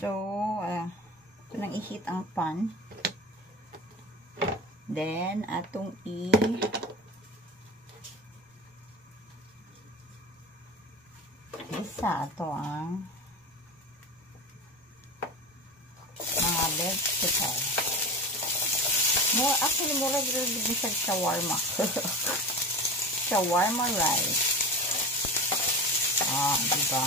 So, ito nang i-heat ang pan. Then, atong isa ito ang mga vegetables. Actually, mura din sa shawarma. Shawarma rice. Diba?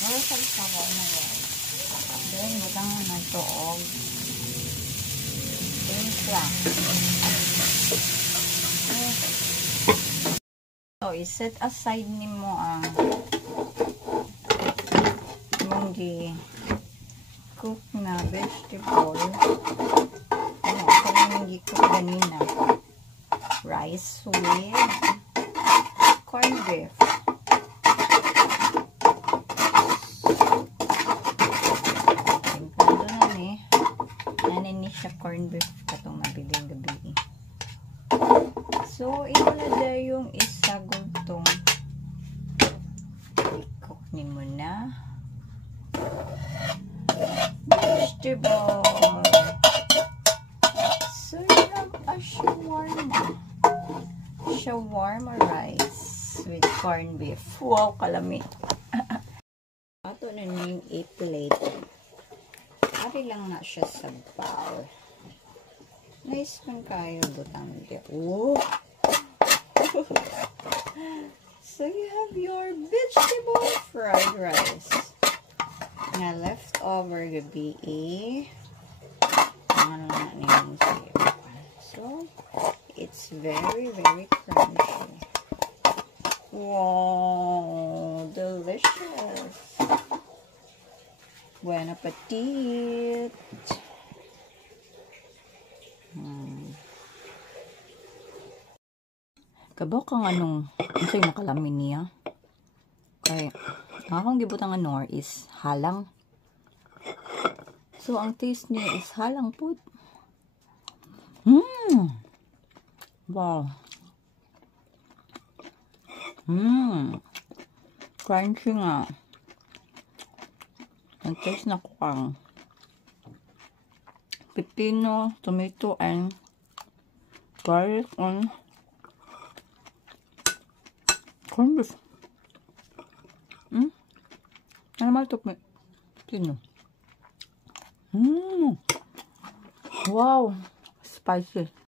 Mura sa shawarma rice. Then, butang na ito og lang. So, i-set aside nimo ang mong gi-cook na vegetable. Ako yung gi-cook ganina. Rice with corned beef. Tempado na ni. Nanin siya corned beef katong nabiling gabi. So, ito na dahil yung isa gultong i-cook ni mo na vegetable. So, you have a shawarma rice with corned beef. Wow, kalami. Ato na yung i-plate. Ari lang na siya sa bowl. Nice man kayo butang de. Oh! So you have your vegetable fried rice. Na leftover gabi ano na niyo siya. So it's very crunchy. Wow! Delicious! Buen appetit! Kabok kang anong unsay nakalamin niya. Kay akong gibutang nor is halang. So ang taste niya is halang pud. Wow. Crunchy nga. Ang taste na ko ang pepino, tomato, and garlic on corned beef. Normal to pepino. Wow, spicy.